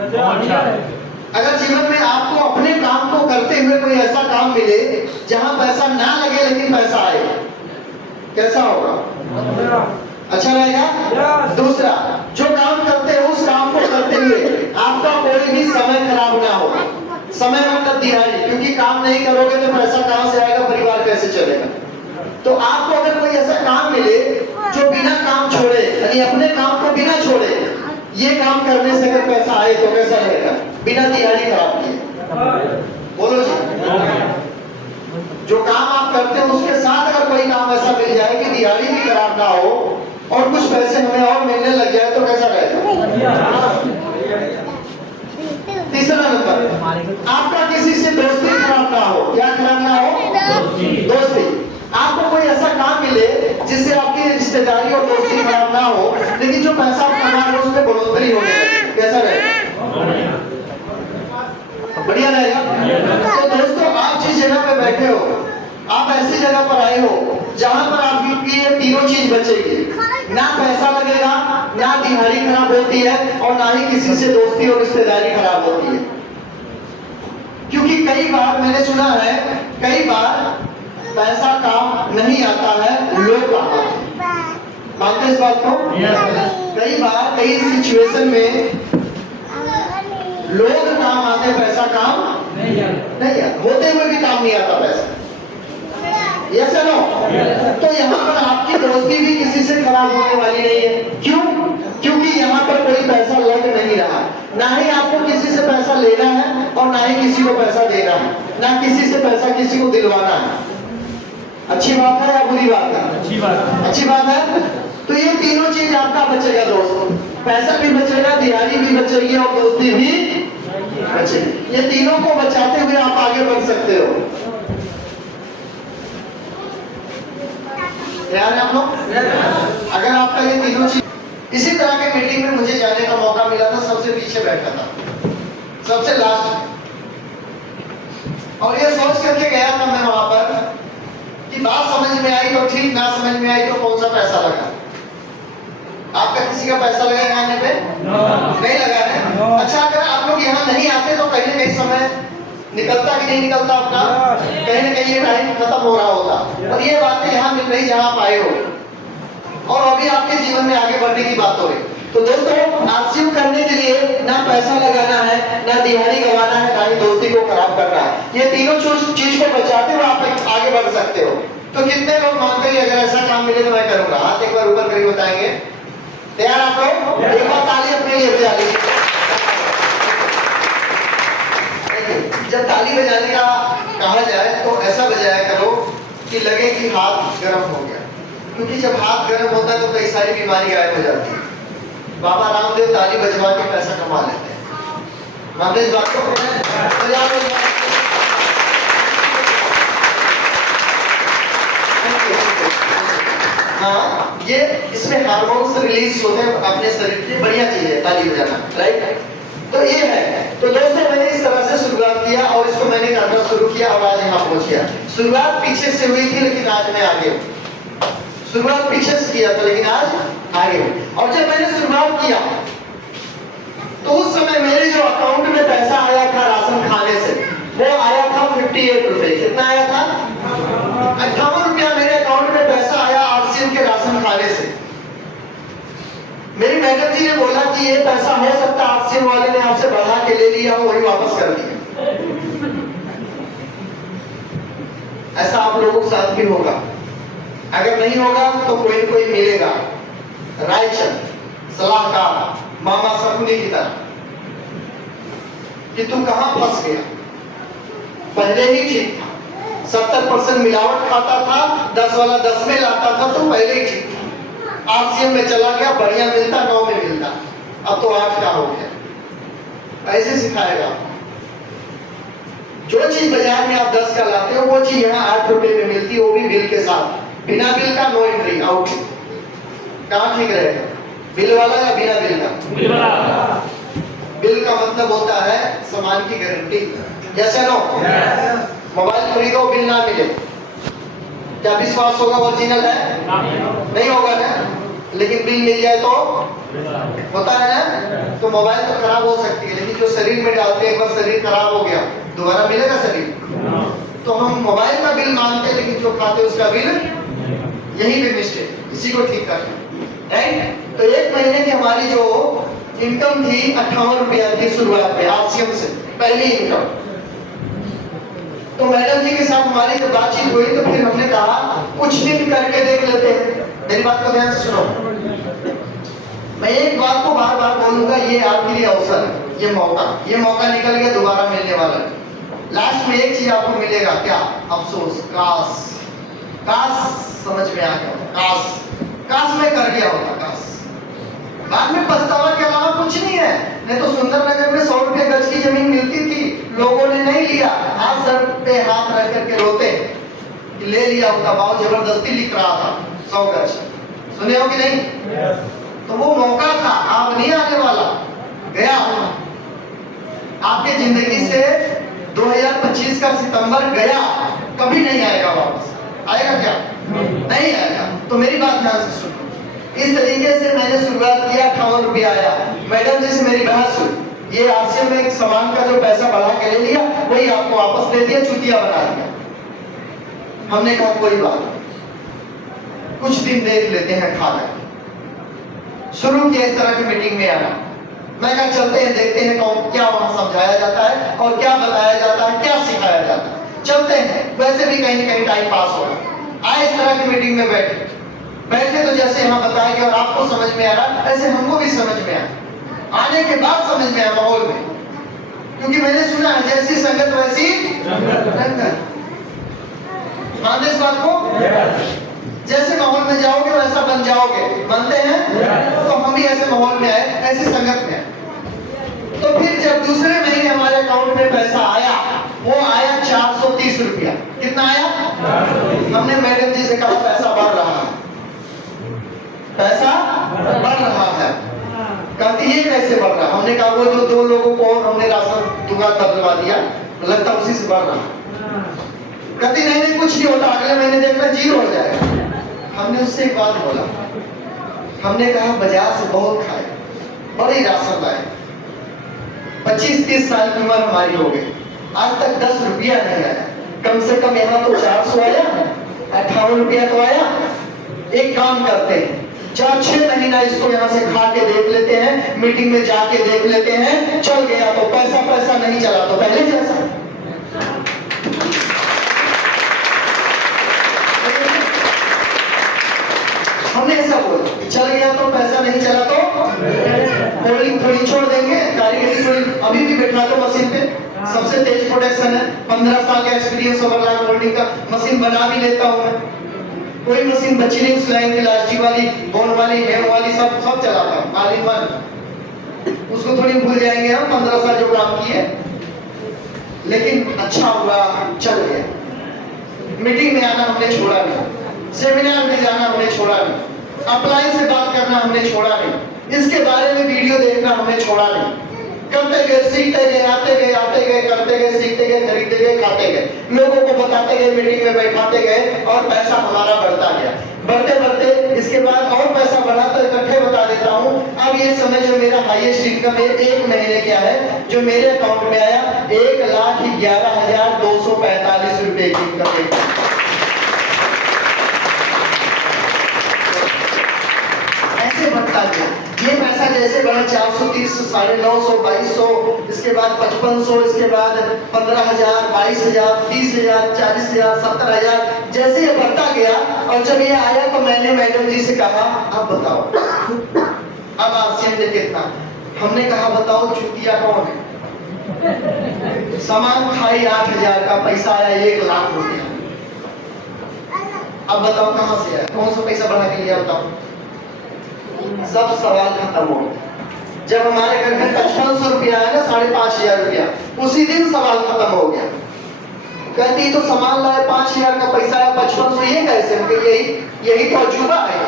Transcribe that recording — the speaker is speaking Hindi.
अगर जीवन में आपको अपने काम को करते हुए कोई ऐसा काम मिले जहां पैसा ना लगे लेकिन पैसा आए, कैसा होगा? अच्छा रहेगा। दूसरा, जो काम करते हो उस काम को करते हुए आपका कोई भी समय खराब ना हो। समय मतलब दिहाड़ी, क्योंकि काम नहीं करोगे तो पैसा कहां से आएगा, परिवार कैसे चलेगा? तो आपको अगर कोई ऐसा काम मिले जो बिना काम छोड़े, यानी अपने काम को बिना छोड़े ये काम करने से अगर पैसा आए तो कैसा रहेगा? बिना दिहाड़ी खराब किए। बोलो जी। जो काम आप करते हो उसके साथ अगर कोई काम ऐसा मिल जाए कि दिहाड़ी भी खराब ना हो और कुछ पैसे हमें और मिलने लग जाए तो कैसा रहेगा? तीसरा नंबर, आपका किसी से दोस्ती खराब ना हो। क्या खराब ना हो? दोस्ती। आपको कोई ऐसा काम मिले जिससे आपकी रिश्तेदारी और दोस्ती खराब ना हो, लेकिन जो पैसा आप कमा रहे हो उसमें बढ़ोतरी होने लगे, कैसा रहेगा? बढ़िया रहेगा। तो दोस्तों, आप जिस जगह पे बैठे हो, आप ऐसी जगह पर आए हो जहां पर आपकी ये तीनों चीज बचेगी। ना पैसा लगेगा, ना दिहाड़ी खराब होती है और ना ही किसी से दोस्ती और रिश्तेदारी खराब होती है। क्योंकि कई बार मैंने सुना है, कई बार पैसा काम नहीं आता है, लोग काम आते हैं। मानते इस बात को? कई बार कई सिचुएशन में लोग काम आते, पैसा काम नहीं आता। होते हुए भी काम नहीं आता पैसा। यस या नो? तो यहाँ पर आपकी दोस्ती भी किसी से खराब होने वाली नहीं है। क्यों? क्योंकि यहाँ पर कोई पैसा लग नहीं रहा, ना ही आपको किसी से पैसा लेना है और ना ही किसी को पैसा देना है, ना किसी से पैसा किसी को दिलवाना है। अच्छी बात है या बुरी बात है? अच्छी बात है। अच्छी बात है। तो ये तीनों चीज आपका बचेगा दोस्तों, पैसा भी बचेगा, दिहाड़ी भी बचेगी और दोस्ती भी बचेगी। ये तीनों को बचाते हुए आप आगे बढ़ सकते हो। यार आप लोग, अगर आपका ये तीनों चीज, इसी तरह के मीटिंग में मुझे जाने का मौका मिला था, सबसे पीछे बैठा था, सबसे लास्ट, और ये सोच करके गया था मैं वहां पर कि बात समझ में आई तो ठीक, ना समझ में आई तो कौन सा पैसा लगा। आपका किसी का पैसा लगा यहाँ आने पे? नहीं लगा है। अच्छा, अगर आप लोग यहाँ नहीं आते तो कहीं ना कहीं समय निकलता कि नहीं निकलता आपका? कहीं ना कहीं ये टाइम खत्म हो रहा होता। और ये बातें यहाँ मिल रही जहाँ आप आए हो, और अभी आपके जीवन में आगे बढ़ने की बात हो रही। तो दोस्तों, अचीव करने के लिए ना पैसा लगाना है, ना दिहाड़ी गंवाना है, ना ही दोस्ती को खराब करना है। ये तीनों चीज को बचाते हुए आप आगे बढ़ सकते हो। तो कितने लोग मानते हैं अगर ऐसा काम मिले तो मैं करूंगा? हाथ एक बार ऊपर करके बताएंगे। तैयार आप लोग? एक बार ताली अपने लिए बजा लीजिए। जब ताली बजाने का कहा जाए तो ऐसा बजाया करो कि लगे कि हाथ गर्म हो गया, क्योंकि जब हाथ गर्म होता है तो कई सारी बीमारी गायब हो जाती है। बाबा रामदेव ताली बजवा के पैसा कमा लेते हैं। मानते इस बात को? हाँ, ये इसमें हार्मोन्स रिलीज होते हैं अपने शरीर की, बढ़िया चीज है ताली बजाना, राइट? तो ये है। तो दोस्तों, मैंने इस तरह से शुरुआत किया और इसको मैंने करना शुरू किया और आज यहाँ पहुंच गया। शुरुआत पीछे से हुई थी लेकिन आज मैं आगे हूँ। शुरुआत पीछे से किया था लेकिन आज आगे हूँ। और जब मैंने शुरुआत किया तो उस समय मेरे जो अकाउंट में पैसा आया था राशन खाने से, वो आया था 58 रुपए। कितना आया था? 58 रुपया मेरे अकाउंट में पैसा आया आरसीएम के राशन खाने से। मेरी मैडम जी ने बोला कि ये पैसा हो सकता है आरसीएम वाले ने आपसे बढ़ा के ले लिया, वही वापस कर दिया। ऐसा आप लोगों के साथ भी होगा। अगर नहीं होगा तो कोई कोई मिलेगा, रायचंद, सलाहकार, मामा सपने की तरह, कि तू कहां फंस गया। पहले ही ठीक था, 70% मिलावट खाता था, 10 वाला 10 में लाता था, तो पहले ही ठीक था। आरसीएम में चला गया, बढ़िया मिलता, 9 में मिलता, अब तो 8 का हो गया। ऐसे सिखाएगा। जो चीज बाजार में आप 10 का लाते हो वो चीज यहाँ 8 रुपए में मिलती है, वो भी बिल के साथ। बिना बिल का नो एंट्री आउट। कहाँ ठीक रहेगा? बिल वाला या बिना बिल का? बिल वाला। बिल का मतलब होता है सामान की गारंटी। जैसे नो मोबाइल खरीदो बिल ना मिले, क्या विश्वास होगा ओरिजिनल है? नहीं होगा ना। लेकिन बिल मिल जाए तो होता है ना। तो मोबाइल तो खराब हो सकती है, लेकिन जो शरीर में डालते हैं, एक बार शरीर खराब हो गया दोबारा मिलेगा शरीर। तो हम मोबाइल का बिल मांगते हैं, लेकिन जो खाते उसका बिल, यही भी मिस्टेक, इसी को ठीक करना, राइट। तो एक महीने की हमारी जो इनकम थी 58 रुपया थी शुरुआत में, आरसीएम से पहली इनकम। तो मैडम जी के साथ हमारी जब बातचीत हुई तो फिर हमने कहा कुछ दिन करके देख लेते हैं। मेरी बात को ध्यान से सुनो, मैं एक बात को बार बार बोलूंगा, ये आपके लिए अवसर है, ये मौका निकल गया, दोबारा मिलने वाला है। लास्ट में एक चीज आपको मिलेगा, क्या? अफसोस, काश समझ में आ गया, काश मैं कर गया होता, काश। बाद में पछतावा के अलावा कुछ नहीं है। नहीं तो सुंदरनगर में 100 रुपए गज की जमीन मिलती थी, लोगों ने नहीं लिया, हाथ सर पे हाथ रख करके रोते कि ले लिया होता, बाबू जबरदस्ती लिख रहा था 100 गज। सुने हो कि नहीं? तो वो मौका था, आप नहीं आने वाला, गया। आपके जिंदगी से 2025 का सितंबर गया, कभी नहीं आएगा वापस। आएगा क्या? नहीं आएगा। तो मेरी बात ध्यान से सुनो, इस तरीके से मैंने शुरुआत किया, 58 रुपया आया। मैडम जी से मेरी बहस हुई, ये आरसीएम में एक सामान का जो पैसा बढ़ा के ले लिया, वही आपको वापस दे दिया, चुतिया बना दिया। हमने कहा कोई बात नहीं, कुछ दिन देख लेते हैं, खा लें। शुरू किया इस तरह की मीटिंग में आना। मैं कहा चलते हैं, देखते हैं कौन क्या वहां समझाया जाता है और क्या बताया जाता है, क्या सिखाया जाता है। चलते हैं, वैसे भी कहीं ना कहीं टाइम पास होगा। आए इस तरह की मीटिंग में बैठे तो जैसे यहाँ बताया गया और आपको समझ में आ रहा, ऐसे हमको भी समझ में आया। आने के बाद समझ में आया माहौल में, क्योंकि मैंने सुना है जैसी संगत वैसी रंगत। मानते इस बात को? जैसे माहौल में जाओगे वैसा बन जाओगे, मानते हैं? तो हम भी ऐसे माहौल में आए, ऐसी संगत में आए। तो फिर जब दूसरे महीने हमारे अकाउंट में पैसा आया, वो आया 430 रुपया। कितना आया? हमने मैडम जी से कहा पैसा बढ़ रहा है, पैसा बढ़ रहा है। कहती ये कैसे बढ़ रहा? हमने कहा वो जो 2 लोगों को और हमने राशन दुकान बदलवा दिया, लगता उसी से बढ़ रहा। कहती नहीं कुछ नहीं होता, अगले महीने देखना 0 हो जाएगा। हमने उससे एक बात बोला, हमने कहा बाजार से बहुत खाए, बड़ी राशन लाए, 25-30 साल की उम्र हमारी हो गई, आज तक 10 रुपया नहीं आया। कम से कम यहाँ तो 400 आया, 58 रुपया तो आया। एक काम करते हैं, 4-6 महीना इसको यहाँ से खा के देख लेते हैं, मीटिंग में जाके देख लेते हैं, चल गया तो पैसा नहीं चला तो पहले जैसा। हमने ऐसा बोला, चल गया तो पैसा नहीं चला तो होल्डिंग थोड़ी छोड़ देंगे, कारीगरी थोड़ी अभी भी बैठा दो मशीन पे, सबसे तेज प्रोडक्शन है, 15 साल का एक्सपीरियंस ओवरलॉक होल्डिंग का, मशीन बना भी लेता हूँ मैं। कोई मशीन बची नहीं उस लाइन की, प्लास्टिक वाली, बोन वाली, हेम वाली, सब चलाता हूँ, ऑल इन वन। उसको थोड़ी भूल जाएंगे हम, 15 साल जो काम किए, लेकिन अच्छा हुआ, चल गया। मीटिंग में आना हमने छोड़ा नहीं, सेमिनार में जाना हमने छोड़ा नहीं, अपलाइन से बात करना हमने छोड़ा नहीं, इसके बारे में वीडियो देखना हमने छोड़ा नहीं। करते गए, सीखते गए, आते गए, करते गए, सीखते गए, खरीदते गए, खाते गए, लोगों को बताते गए, मीटिंग में बैठाते गए और पैसा हमारा बढ़ता गया। बढ़ते इसके बाद और पैसा बढ़ा तो इकट्ठे बता देता हूँ। अब ये समय जो मेरा हाईएस्ट इनकम है एक महीने क्या है, जो मेरे अकाउंट में आया 1,11,245 रुपए की इनकम। ऐसे बढ़ता गया, ये पैसा जैसे बढ़ा 430, 950, 2200, इसके बाद 5500, इसके बाद 15,000, 22,000, 30,000, 40,000, 70,000, जैसे ये बढ़ता गया। और जब ये आया तो मैंने मैडम जी से कहा अब बताओ, अब आरसीएम ने कितना? हमने कहा बताओ चुतिया कौन है? सामान खाई 8,000 का, पैसा आया 1,00,000 रुपया। अब बताओ कहां से आया, कौन सा पैसा बढ़ा के लिया बताओ? सब सवाल खत्म हो गया। जब हमारे घर में 5500 रुपया आया ना, 5,500 रुपया, उसी दिन सवाल खत्म हो गया। कहती तो सामान लाए 5,000 का पैसा आया 5500, ये कैसे? यही तो अजूबा है।